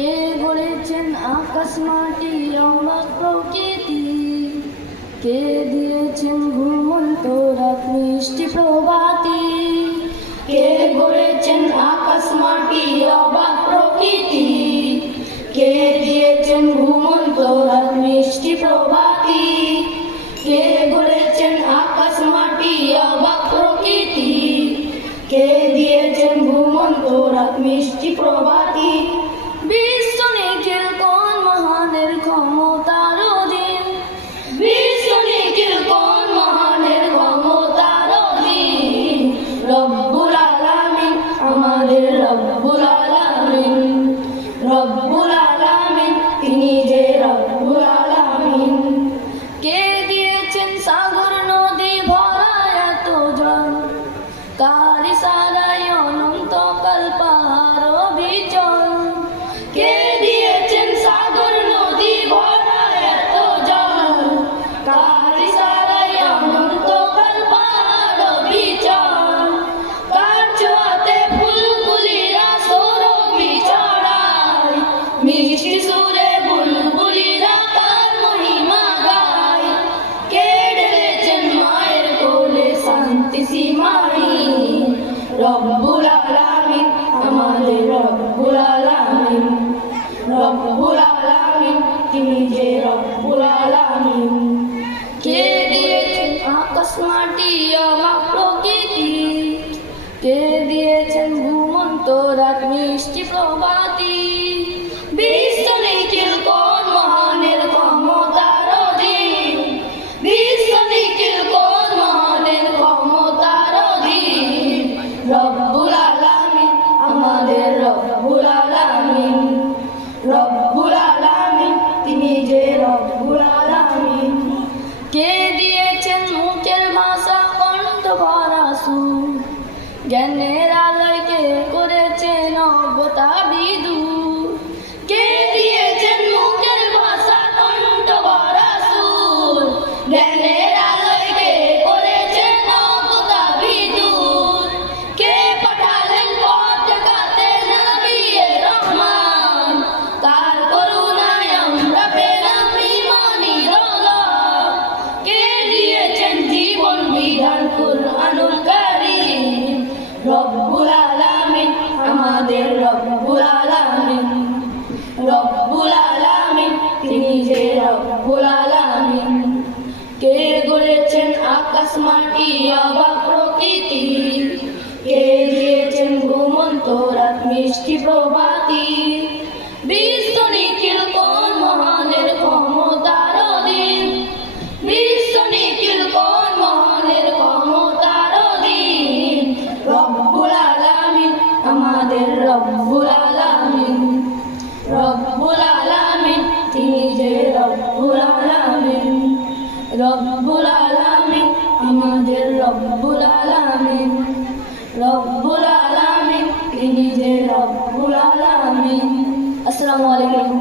কে গড়েছেন আকাশ মাটি অবাক প্রকৃতি, কে দিয়েছেন ঘুমন্ত রাত মিষ্টি প্রভাতি। কে গড়েছেন আকাশ মাটি অবাক প্রকৃতি, কে দিয়েছেন ঘুমন্ত রাত মিষ্টি প্রভাতি। কে গড়েছেন আকাশ মাটি অবাক প্রকৃতি, কে দিয়েছেন ঘুমন্ত রাত মিষ্টি প্রভাতি। বিশ্ব নিখিল কোন মহানের ক্ষমতার অধীন, বিশ্ব নিখিল কোন মহানের ক্ষমতার অধীন। রব্বুল আলামিন আমাদের রব্বুল আলামিন, রব্বুল আলামিন তিনি যে রব্বুল আলামিন। কে দিয়েছেন সাগর নদী ভরা এত জল, কার ইশারায় অনন্ত কাল পাহাড় বিচল। কে দিয়েছেন সাগর নদী ভরা এত জল, কার ইশারায় অনন্ত কাল পাহাড় বিচল। কার ছোঁয়াতে ফুলগুলিরা সৌরভী ছড়ায়, মিষ্টি সুরে বুলবুলিরা কার মহিমা গায়। কে ঢেলেছেন মায়ের কোলে শান্তি সীমাহীন, রব্বুল আলামিন আমাদের রব্বুল আলামিন, রব্বুল আলামিন তিনি যে রব্বুল আলামিন। কে দিয়েছেন আকাশ মাটি অবাক প্রকৃতি, কে দিয়েছেন ঘুমন্ত রাত মিষ্টি প্রভাতি। বিশ্ব নিখিল কোন মহানের ক্ষমতার অধীন, বিশ্ব নিখিল কোন মহানের ক্ষমতার অধীন। রব্বুল আলামিন আমাদের রব্বুল আলামিন, রব্বুল আলামিন তিনি যে রব্বুল আলামিন। কে দিয়েছেন মুখের ভাষা কণ্ঠ ভরা সুর, জ্ঞানের আলোয় কে করেছেন অজ্ঞতা বিদূর। কে দিয়েছেন মুখের ভাষা কণ্ঠ ভরা সুর, জ্ঞানের আলোয় কে করেছেন অজ্ঞতা বিদূর। কে পাঠালেন পথ দেখাতে নবী রহমান, তার করুণায় আমরা পেলাম ঈমানি দৌলত। কে দিয়েছেন জীবন বিধান কুরআনুল কারীম, রব্বুল আলামিন আমাদের রব্বুল আলামিন, রব্বুল আলামিন তিনি যে রব্বুল আলামিন। কে গড়েছেন আকাশ মাটি অবাক প্রকৃতি, কে দিয়েছেন ঘুমন্ত রাত মিষ্টি প্রভাতি। বিশ্ব নিখিল কোন মহানের ক্ষমতার অধীন, বিশ্ব নিখিল কোন মহানের ক্ষমতার অধীন। রব্বুল আলামিন আমাদের রব্বুল আলামিন, রব্বুল আলামিন তিনি যে রব্বুল আলামিন, রব্বুল আলামিন আমাদের রব্বুল আলামিন, রব্বুল আলামিন তিনি যে রব্বুল আলামিন। আসসালামু আলাইকুম।